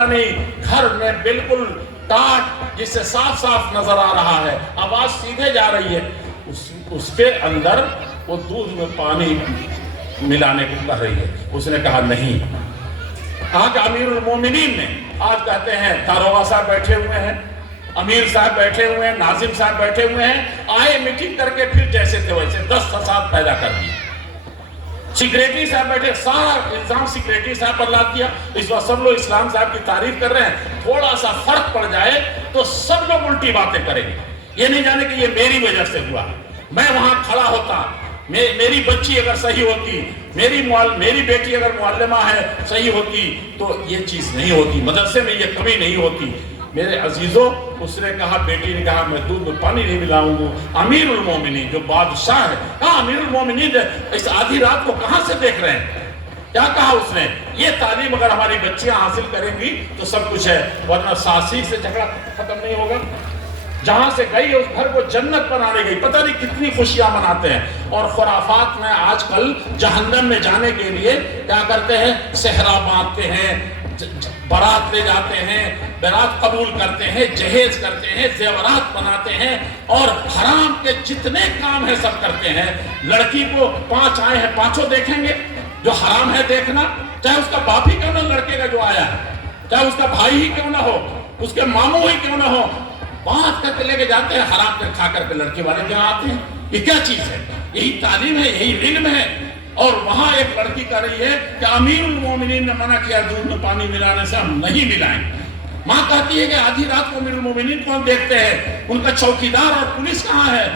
نہیں، گھر میں بالکل ٹاٹ جس سے صاف صاف نظر آ رہا ہے، آواز سیدھے جا رہی ہے، اس کے اندر وہ دودھ میں پانی ملانے کو کہہ رہی ہے۔ اس نے کہا نہیں۔ کہا کہ امیر المومنین نے، آج کہتے ہیں داروغہ صاحب بیٹھے ہوئے ہیں، امیر صاحب بیٹھے ہوئے ہیں، ناظم صاحب بیٹھے ہوئے ہیں، آئے میٹنگ کر کے پھر جیسے تھے ویسے 10 فساد پیدا کر دی۔ سیکریٹری صاحب بیٹھے، سارا الزام سیکریٹری صاحب پر لاد دیا۔ اس وقت سب لوگ اسلام صاحب کی تعریف کر رہے ہیں، تھوڑا سا فرق پڑ جائے تو سب لوگ الٹی باتیں کریں گے، یہ نہیں جانے کہ یہ میری وجہ سے ہوا، میں وہاں کھڑا ہوتا، میری بچی اگر صحیح ہوتی، میری بیٹی اگر معلمہ ہے صحیح ہوتی تو یہ چیز نہیں ہوتی، مدرسے میں یہ کمی نہیں ہوتی۔ میرے عزیزوں، اس نے کہا، بیٹی نے کہا میں دودھ میں پانی نہیں ملاؤں گا۔ امیر المومنین جو بادشاہ ہے، کہا امیر المومنین اس آدھی رات کو کہاں سے دیکھ رہے ہیں؟ کیا کہا اس نے؟ یہ تعلیم اگر ہماری بچیاں حاصل کریں گی تو سب کچھ ہے، ورنہ ساسی سے جھگڑا ختم نہیں ہوگا۔ جہاں سے گئی اس گھر کو جنت بنانے گئی، پتہ نہیں کتنی خوشیاں مناتے ہیں۔ اور خرافات میں آج کل جہنم میں جانے کے لیے کیا کرتے ہیں؟ صحرا باندھتے ہیں، برات لے جاتے ہیں، برات قبول کرتے ہیں، جہیز کرتے ہیں، زیورات بناتے ہیں، اور حرام کے جتنے کام ہیں سب کرتے ہیں۔ لڑکی کو 5 آئے ہیں، 5 دیکھیں گے، جو حرام ہے دیکھنا، چاہے اس کا باپ ہی کیوں نہ لڑکے کا جو آیا ہے، چاہے اس کا بھائی ہی کیوں نہ ہو، اس کے ماموں ہی کیوں نہ ہو، بات کر کے لے کے جاتے ہیں، حرام کے کھا کر کے لڑکے والے کیوں آتے ہیں؟ یہ کیا چیز ہے؟ یہی تعلیم ہے، یہی علم ہے۔ اور وہاں ایک لڑکی کہہ رہی ہے کہ امیر المومنین نے منع کیا دودھ میں پانی ملانے سے، ہم نہیں ملائیں۔ ماں کہتی ہے کہ آدھی رات کو امیر المومنین کون دیکھتے ہیں، ان کا چوکیدار اور پولیس کہاں ہے؟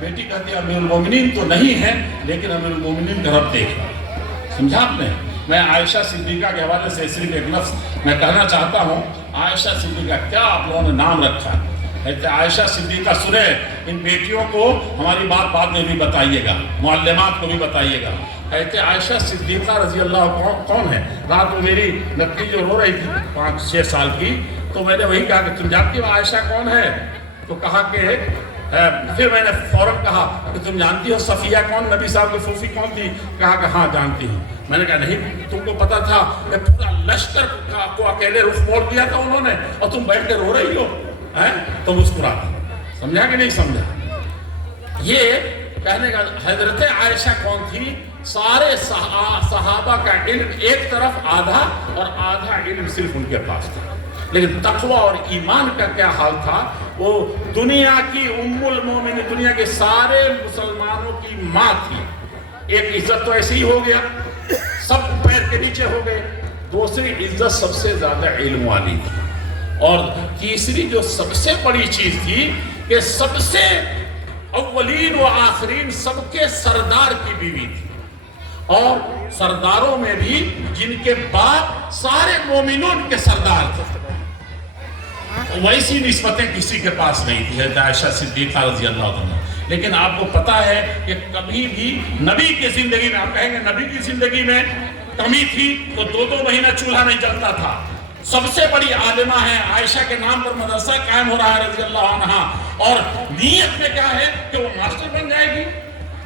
بیٹی کہتی ہے امیر المومنین تو نہیں ہے، لیکن امیر المومنین کا رب دیکھ رہا ہے۔ سمجھا آپ نے؟ میں عائشہ صدیقہ کے حوالے سے صرف ایک لفظ میں کہنا چاہتا ہوں۔ عائشہ صدیقہ کیا آپ لوگوں نے نام رکھا ہے؟ کہتے عائشہ صدیقہ سنیں، ان بیٹیوں کو ہماری بات بعد میں بھی بتائیے گا، معلمات کو بھی بتائیے گا۔ کہتے عائشہ صدیقہ رضی اللہ کون ہے؟ رات میں میری لڑکی جو رو رہی تھی 5-6 سال کی، تو میں نے وہی کہا کہ تم جانتی ہو عائشہ کون ہے؟ تو کہا کہ پھر میں نے فوراً کہا کہ تم جانتی ہو صفیہ کون، نبی صاحب کی پھوپھی کون تھی؟ کہا کہ ہاں جانتی ہوں۔ میں نے کہا نہیں، تم کو پتا تھا کہ پورا لشکر کو اکیلے رخ موڑ دیا تھا انہوں نے، اور تم بیٹھ کے رو رہی ہو؟ تو مسکرا۔ سمجھا کہ نہیں سمجھا؟ یہ کہنے کا حضرت عائشہ کون تھی؟ سارے صحابہ کا علم ایک طرف آدھا، اور آدھا علم صرف ان کے پاس تھا، لیکن تقوی اور ایمان کا کیا حال تھا؟ وہ دنیا کی ام المومنین، دنیا کے سارے مسلمانوں کی ماں تھی۔ ایک عزت تو ایسے ہی ہو گیا، سب پیر کے نیچے ہو گئے۔ دوسری عزت سب سے زیادہ علم والی تھی، اور تیسری جو سب سے بڑی چیز تھی کہ سب سے اولین و آخرین سب کے سردار کی بیوی تھی، اور سرداروں میں بھی جن کے باپ سارے مومنون کے سردار تھے، ویسی نسبتیں کسی کے پاس نہیں تھی حضرت عائشہ صدیقہ رضی اللہ عنہ۔ لیکن آپ کو پتا ہے کہ کبھی بھی نبی کی زندگی میں، آپ کہیں گے نبی کی زندگی میں کمی تھی تو 2 مہینہ چولہا نہیں جلتا تھا۔ سب سے بڑی عالمہ ہے، عائشہ کے نام پر مدرسہ قائم ہو رہا ہے رضی اللہ عنہ، اور نیت میں کیا ہے کہ وہ ماسٹر بن جائے گی،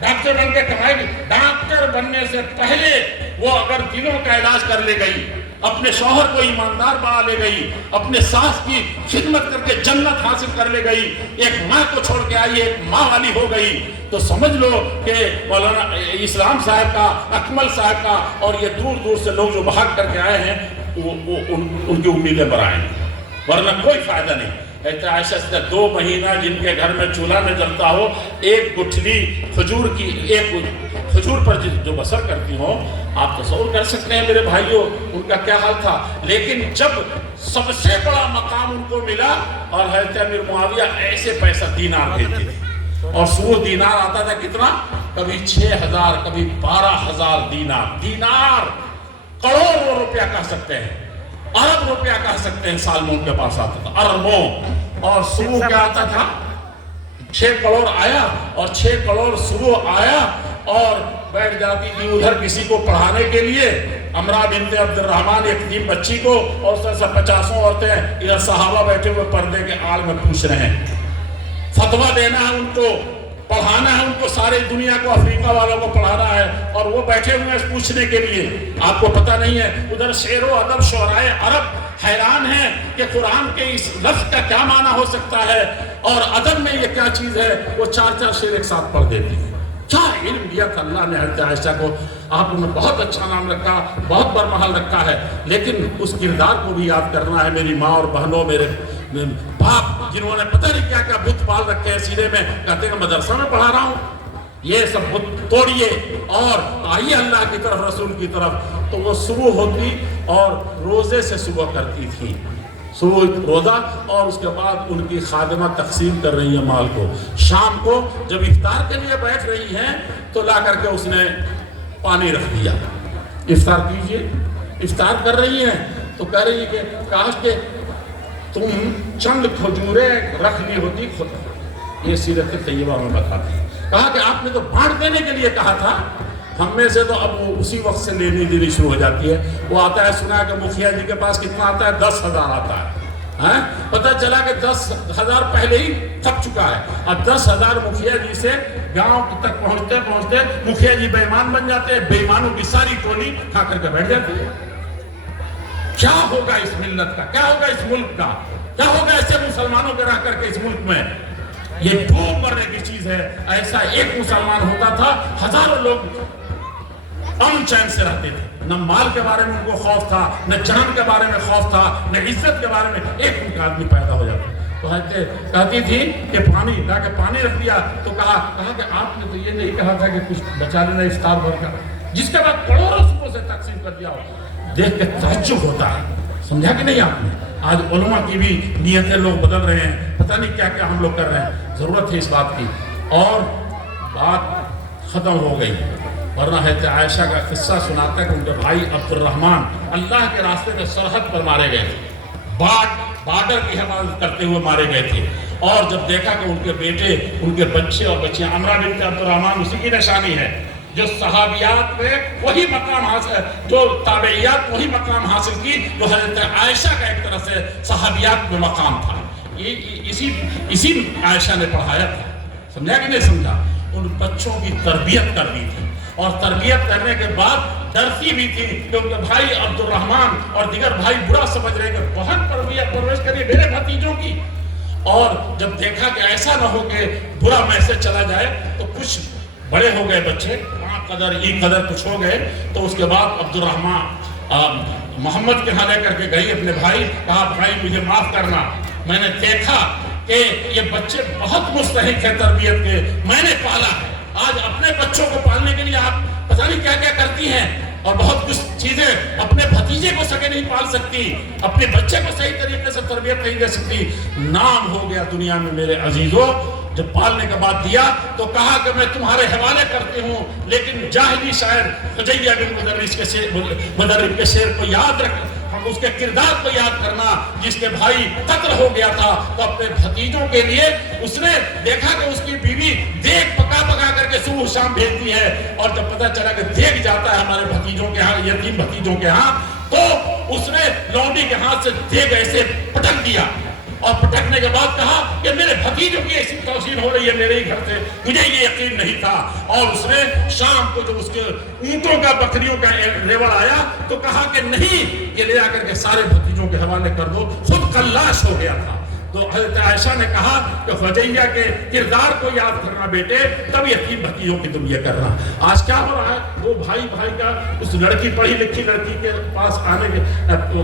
ڈاکٹر بن کے کمائے گی۔ ڈاکٹر بننے سے پہلے وہ اگر دلوں کا علاج کر لے گئی، اپنے شوہر کو ایماندار بنا لے گئی، اپنے ساس کی خدمت کر کے جنت حاصل کر لے گئی، ایک ماں کو چھوڑ کے آئی، ایک ماں والی ہو گئی، تو سمجھ لو کہ مولانا اسلام صاحب کا، اکمل صاحب کا، اور یہ دور دور سے لوگ جو بھاگ کر کے آئے ہیں ان کی امیدیں برائیں، ورنہ کوئی فائدہ نہیں۔ کہتے عائشہ سے 2 مہینہ جن کے گھر میں چولہا نہ جلتا ہو، ایک گٹھلی کھجور کی، ایک کھجور پر جو بسر کرتی ہو، آپ تصور کر سکتے ہیں میرے بھائیوں ان کا کیا حال تھا۔ لیکن جب سب سے بڑا مقام ان کو ملا، اور حضرت امیر معاویہ ایسے پیسہ دینار دیتے تھے، اور سور دینار آتا تھا کتنا؟ کبھی 6000، کبھی 12000 دینار، کروڑوں روپیہ کہہ سکتے ہیں، ارب روپیہ کہہ سکتے ہیں، سال میں ان کے پاس آتا تھا، اربوں۔ اور سرو کیا آتا تھا؟ 6 کروڑ آیا، اور 6 کروڑ سرو آیا، اور بیٹھ جاتی تھی ادھر کسی کو پڑھانے کے لیے، امرا بنت عبد الرحمن ایک یتیم بچی کو، اور 50 عورتیں ادھر صحابہ بیٹھے ہوئے پردے کے آڑ میں پوچھ رہے ہیں، فتویٰ دینا ہے ان کو، پڑھانا ہے ان کو، سارے دنیا کو، افریقہ والوں کو پڑھانا ہے، اور وہ بیٹھے ہوئے ہیں پوچھنے کے لیے۔ آپ کو پتہ نہیں ہے ادھر شعر و ادب، شعرائے عرب حیران ہیں کہ قرآن کے اس لفظ کا کیا معنی ہو سکتا ہے اور ادب میں یہ کیا چیز ہے. وہ 4 شعر ایک ساتھ پڑھ دیتی ہیں. کیا علم دیا تھا اللہ نے حضرت عائشہ کو. آپ نے بہت اچھا نام رکھا, بہت برمحل رکھا ہے, لیکن اس کردار کو بھی یاد کرنا ہے. میری ماں اور بہنوں, میرے باپ جنہوں نے پتہ نہیں کیا کیا بت پال رکھے ہیں سینے میں, کہتے ہیں مدرسہ میں پڑھا رہا ہوں. یہ سب بت توڑیے اور آئیے اللہ کی طرف, رسول کی طرف. تو وہ صبح ہوتی اور روزے سے صبح کرتی تھی, صبح روزہ, اور اس کے بعد ان کی خادمہ تقسیم کر رہی ہیں مال کو. شام کو جب افطار کے لیے بیٹھ رہی ہیں تو لا کر کے اس نے پانی رکھ دیا. افطار کیجئے. افطار کر رہی ہیں تو کہہ رہی ہے کہ کاش کہ تم چند کھجوریں رکھ لی ہوتی. یہ سیرت طیبہ میں بتاتے ہیں. کہا کہ آپ نے تو بانٹ دینے کے لیے کہا تھا, ہم میں سے تو اب وہ اسی وقت سے لینی دینی شروع ہو جاتی ہے. وہ آتا ہے, سنا کہ مکھیا جی کے پاس کتنا آتا ہے, 10,000 آتا ہے. پتہ چلا کہ 10,000 پہلے ہی تھک چکا ہے. اب 10,000 مکھیا جی سے گاؤں تک پہنچتے پہنچتے مکھیا جی بے ایمان بن جاتے ہیں. بے ایمانوں کی ساری ٹولی کھا کر کے بیٹھ جاتی ہے. کیا ہوگا اس ملت کا, کیا ہوگا اس ملک کا, کیا ہوگا ایسے مسلمانوں کے رہ کر کے اس ملک میں. یہ ڈوب مرنے کی چیز ہے. ایسا ایک مسلمان ہوتا تھا, ہزاروں لوگ امن چین سے رہتے تھے. نہ مال کے بارے میں ان کو خوف تھا, نہ جان کے بارے میں خوف تھا, نہ عزت کے بارے میں. ایک ان کا آدمی پیدا ہو جاتا. تو کہتی تھی کہ پانی لا کے پانی رکھ دیا. تو کہا کہ آپ نے تو یہ نہیں کہا تھا کہ کچھ بچا لینا افطار بھر کا, جس کے بعد کروڑوں صبح سے تقسیم کر دیا. دیکھ کے تعجب ہوتا ہے. سمجھا کہ نہیں آپ نے. آج علماء کی بھی نیتیں لوگ بدل رہے ہیں, پتہ نہیں کیا کیا ہم لوگ کر رہے ہیں. ضرورت ہے اس بات کی. اور بات ختم ہو گئی, ورنہ حضرت عائشہ کا قصہ سناتا ہے کہ ان کے بھائی عبد الرحمن اللہ کے راستے میں سرحد پر مارے گئے تھے. بارڈر کی حفاظت کرتے ہوئے مارے گئے تھے. اور جب دیکھا کہ ان کے بیٹے, ان کے بچے اور بچیاں, عمرہ بنت عبد الرحمن اسی کی نشانی ہے جو صحابیات میں وہی مقام حاصل, جو تابعیات وہی مقام حاصل کی جو حضرت عائشہ کا ایک طرح سے صحابیات میں مقام تھا. اسی عائشہ نے پڑھایا تھا. سمجھا کہ نہیں سمجھا. ان بچوں کی تربیت کر دی تھی, اور تربیت کرنے کے بعد ڈرتی بھی تھی کہ ان کے بھائی عبد الرحمن اور دیگر بھائی برا سمجھ رہے کہ بہت پرورش کریے میرے بھتیجوں کی. اور جب دیکھا کہ ایسا نہ ہو کہ برا میسج چلا جائے, تو کچھ بڑے ہو گئے بچے, قدر کچھ ہو گئے. تو اس کے بعد عبد الرحمن محمد کے ہاں لے کر کے گئی اپنے بھائی. کہا بھائی مجھے معاف کرنا, میں نے دیکھا کہ یہ بچے بہت مستحق ہیں تربیت کے, میں نے پالا ہے. آج اپنے بچوں کو پالنے کے لیے آپ پتہ نہیں کیا کیا کرتی ہیں, اور بہت کچھ چیزیں اپنے بھتیجے کو سکے نہیں پال سکتی, اپنے بچے کو صحیح طریقے سے تربیت نہیں دے سکتی. نام ہو گیا دنیا میں میرے عزیزوں. جب پالنے کے بعد دیا تو کہا کہ میں تمہارے حوالے کرتی ہوں, لیکن جاہلی شاعر حجیہ بن مدرب کے شعر کو یاد رکھ, ہم اس کے کردار کو یاد کرنا. جس کے بھائی قتل ہو گیا تھا تو اپنے بھتیجوں کے لیے اس نے دیکھا کہ اس کی بیوی دیگ پکا کر کے صبح شام بھیجتی ہے, اور جب پتہ چلا کہ دیگ جاتا ہے ہمارے بھتیجوں کے ہاں, یتیم بھتیجوں کے ہاں, تو اس نے لونڈی کے ہاتھ سے دیگ ایسے پٹک دیا. اور پٹکنے کے بعد کہا کہ میرے بھتیجوں کی ایسی توہین ہو رہی ہے میرے ہی گھر سے, مجھے یہ یقین نہیں تھا. اور اس نے شام کو جب اس کے اونٹوں کا بکریوں کا ریوڑ آیا تو کہا کہ نہیں, یہ لے آ کر کے سارے بھتیجوں کے حوالے کر دو. خود کلاش ہو گیا تھا. تو حضرت عائشہ نے کہا کہ حجیہ کے کردار کو یاد کرنا بیٹے, تب یتیم بھتیجوں کی تم یہ کرنا. آج کیا ہو رہا ہے, وہ بھائی کا اس لڑکی, پڑھی لکھی لڑکی کے پاس آنے کے,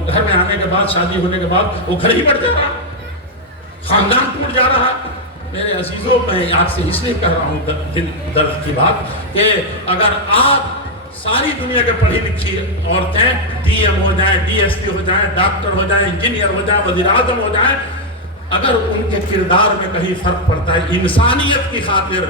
گھر میں آنے کے بعد, شادی ہونے کے بعد وہ گھر ہی بڑھ جا رہا, خاندان ٹوٹ جا رہا. میرے عزیزوں, میں آپ سے اس لیے کر رہا ہوں دل درد کی بات کہ اگر آپ ساری دنیا کے پڑھی لکھی عورتیں ڈی ایم ہو جائیں, ڈی ایس پی ہو جائیں, ڈاکٹر ہو جائیں, انجینئر ہو جائیں, وزیر اعظم ہو جائیں, اگر ان کے کردار میں کہیں فرق پڑتا ہے انسانیت کی خاطر,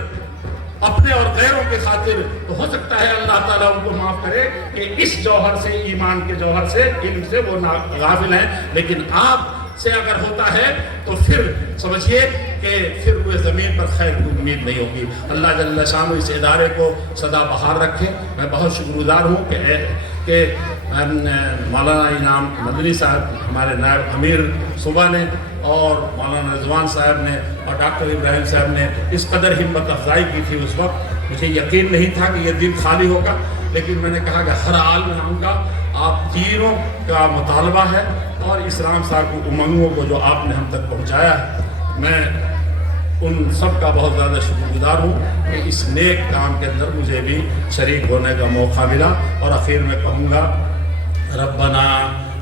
اپنے اور غیروں کے خاطر, تو ہو سکتا ہے اللہ تعالیٰ ان کو معاف کرے کہ اس جوہر سے, ایمان کے جوہر سے, علم سے وہ غافل ہیں. لیکن آپ سے اگر ہوتا ہے تو پھر سمجھیے کہ پھر وہ زمین پر خیر کی امید نہیں ہوگی. اللہ جل شانہ اس ادارے کو سدا بحال رکھے. میں بہت شکر گزار ہوں کہ مولانا انعام مدنی صاحب, ہمارے نائب امیر صوبہ نے, اور مولانا رضوان صاحب نے, اور ڈاکٹر ابراہیم صاحب نے اس قدر ہمت افزائی کی تھی. اس وقت مجھے یقین نہیں تھا کہ یہ دن خالی ہوگا, لیکن میں نے کہا کہ ہر حال میں آؤں گا. آپ تینوں کا مطالبہ ہے, اور اس رامسار کو امنگوں کو جو آپ نے ہم تک پہنچایا ہے، میں ان سب کا بہت زیادہ شکر گزار ہوں کہ اس نیک کام کے اندر مجھے بھی شریک ہونے کا موقع ملا۔ اور آخر میں کہوں گا ربنا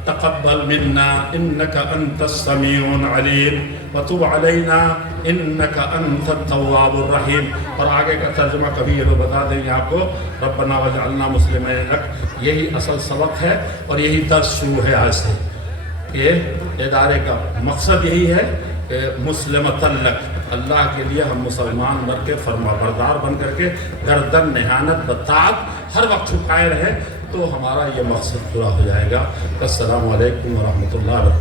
تقبل منا انك انت السميع العليم وتب علينا انك انت التواب الرحیم۔ اور آگے کا ترجمہ کبھی یہ لوگ بتا دیں گے آپ کو، ربنا وجعلنا مسلمین لک، یہی اصل سبق ہے اور یہی درس شروع ہے آج سے، کہ ادارے کا مقصد یہی ہے کہ مسلمۃ لک، اللہ کے لیے ہم مسلمان بن کے فرما بردار بن کر کے گردن نہانت بطاعت ہر وقت چھپائے رہیں، تو ہمارا یہ مقصد پورا ہو جائے گا۔ السلام علیکم ورحمۃ اللہ وبرکاتہ۔